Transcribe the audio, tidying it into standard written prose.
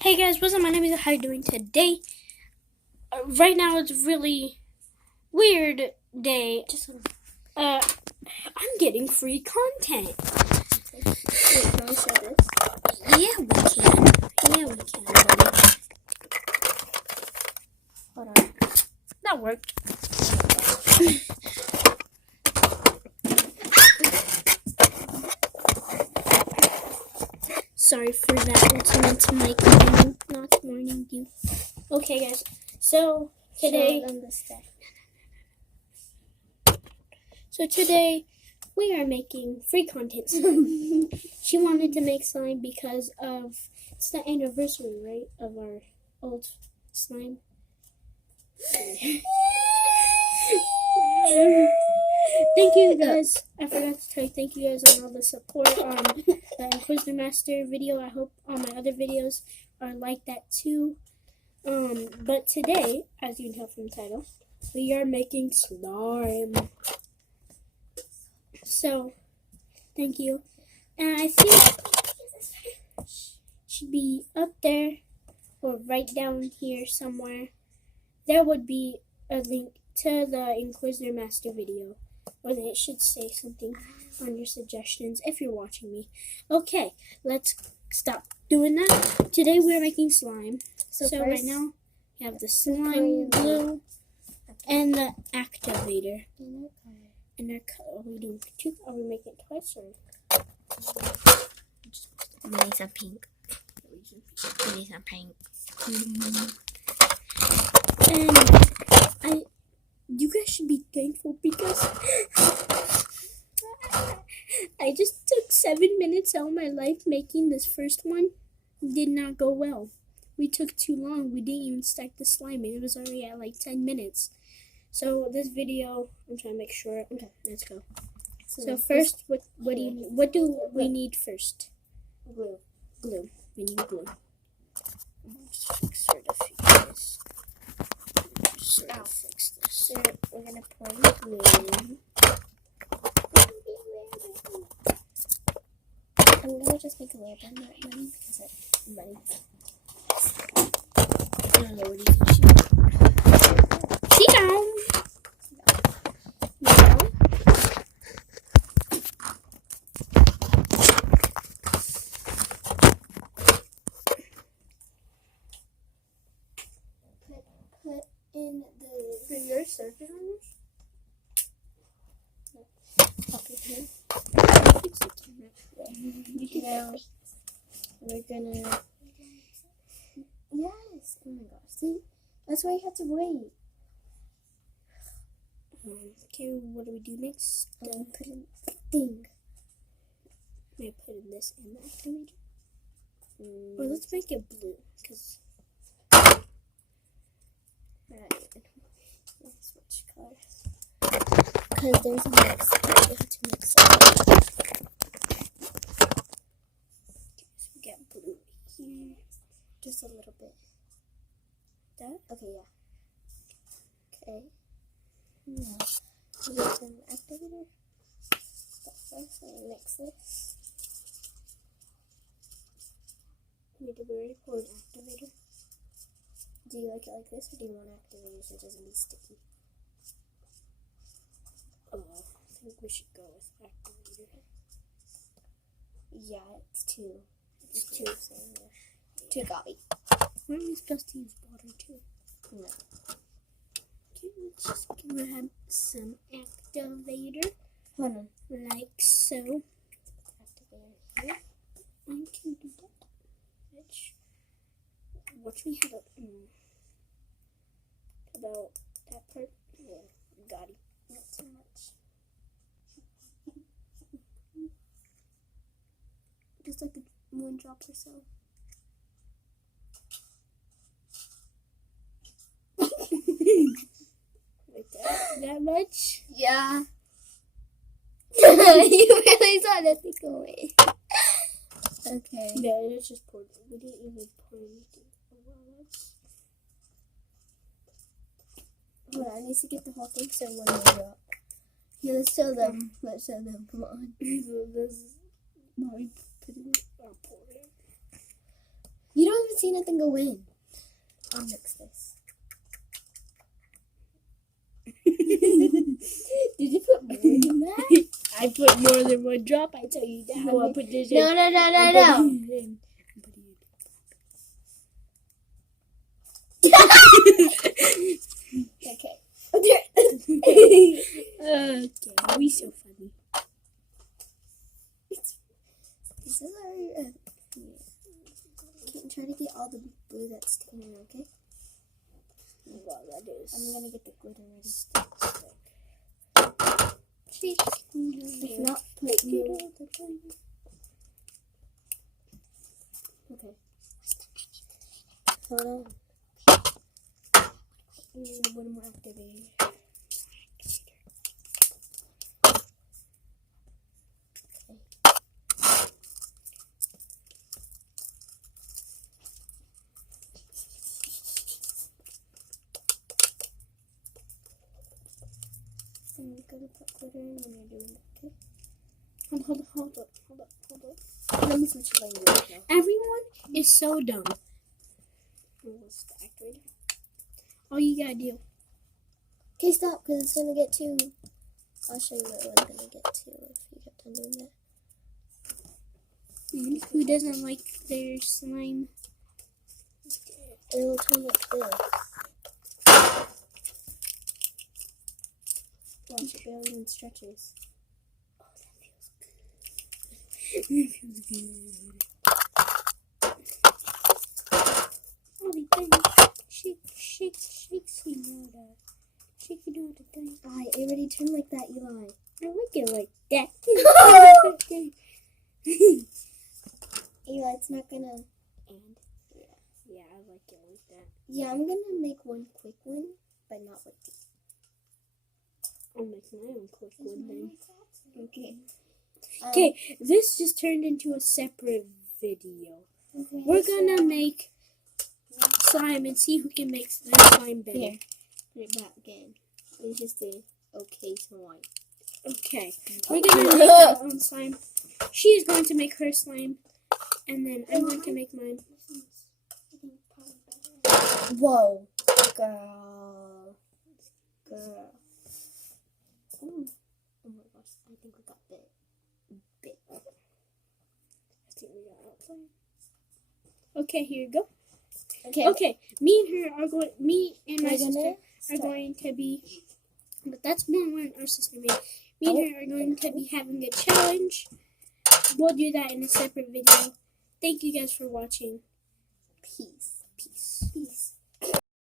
Hey guys, what's up? My name is. How you doing today? Right now it's really weird day. I'm getting free content. Wait, can we show this? Yeah, we can. Buddy. Hold on. That worked. Sorry for that. It's Mike not warning you. Okay, guys. So today. So today, we are making free content. She wanted to make slime because it's the anniversary, right, of our old slime. Thank you guys. I forgot to tell you, thank you guys on all the support on the Inquisitor Master video. I hope all my other videos are like that too. But today, as you can tell from the title, we are making slime. So, thank you. And I think it should be up there or right down here somewhere. There would be a link to the Inquisitor Master video. Or it should say something on your suggestions if you're watching me. Okay, let's stop doing that. Today we're making slime. So right now, we have the slime glue and the activator. And are we doing two? Are we making it twice or? I'm getting some pink. And you guys should be thankful because I just took 7 minutes out of my life making this first one. It did not go well. We took too long. We didn't even stack the slime and it was already at like 10 minutes. So this video, I'm trying to make sure. Okay, let's go. So first, what do we need first? Glue. We need glue. Just sort of fix this. So we're gonna pour the glue. I'm gonna just make a little bit more money because I'm running. I don't know, what do you think she did? Sit down. Put in the Your surface on this? up in here. Fix the camera. Now we're gonna. Yes. Oh my gosh. See, that's why you have to wait. Okay, what do we do next? Put in the thing. May I put in this and that activator? Or let's make it blue, because Switch colors. Because there's a mix. You have to mix it. so we get blue here. Just a little bit. That? Okay, yeah. Okay. Now, we get some activator. Step first, and mix this. Did we already pour an activator? Do you like it like this, or do you want activator so it doesn't be sticky? Oh, I think we should go with activator. Yeah, it's two. It's two. Two coffee. Aren't we supposed to use water too? No. Okay, let's just grab some activator. Hold on. Like so. Activator here. I can do that. Watch me have about that part. Yeah, got it. Not too much. Just like a 1 drop or so. Like that much? Yeah. You really saw that thing go away. Okay. Yeah, let's just pour it. We didn't even pour anything. Hold on, I need to get the whole thing so one more drop. Yeah, let's show them. Let's show them. Come on. This is Mommy put it in. I'll pour it. You don't even see nothing go in. I'll mix this. Did you put more in that? I put more than one drop. I tell you that. I'll put this in. No. Okay. Okay, we so funny. This is our. Try to get all the blue that's sticking in, okay? Well, that is. I'm gonna get the glitter ready. Stick. If not, put more. Okay. Hold on. One more activate. I'm gonna put glitter in when you're doing that, okay? Hold up. Let me switch language now. Everyone is so dumb. What's the activator? All you gotta do. Okay, stop, because it's gonna get too. I'll show you what it was gonna get to if you kept on doing that. And who doesn't like their slime? It'll turn like this. Watch, it barely even stretches. Oh, that feels good. All the things. Shake, Senora. Shake it all the time. It already turned like that, Eli. I like it like that. Eli, it's not gonna. And yeah, I like it like that. Yeah, I'm gonna make one quick one, but not like this. I'll make my own quick one then. Okay. Okay, this just turned into a separate video. Okay, We're gonna make slime and see who can make their slime better. Here. Put it back again. It's just a okay slime. Okay, we're gonna make our own slime. She is going to make her slime, and then I'm going to make mine. Whoa, girl. Ooh. Oh my gosh, I think we got bit. I think we got outline. Okay, here you go. Okay, me and my sister are going to be, but that's more when our sister made. Me and her are going to be having a challenge. We'll do that in a separate video. Thank you guys for watching. Peace.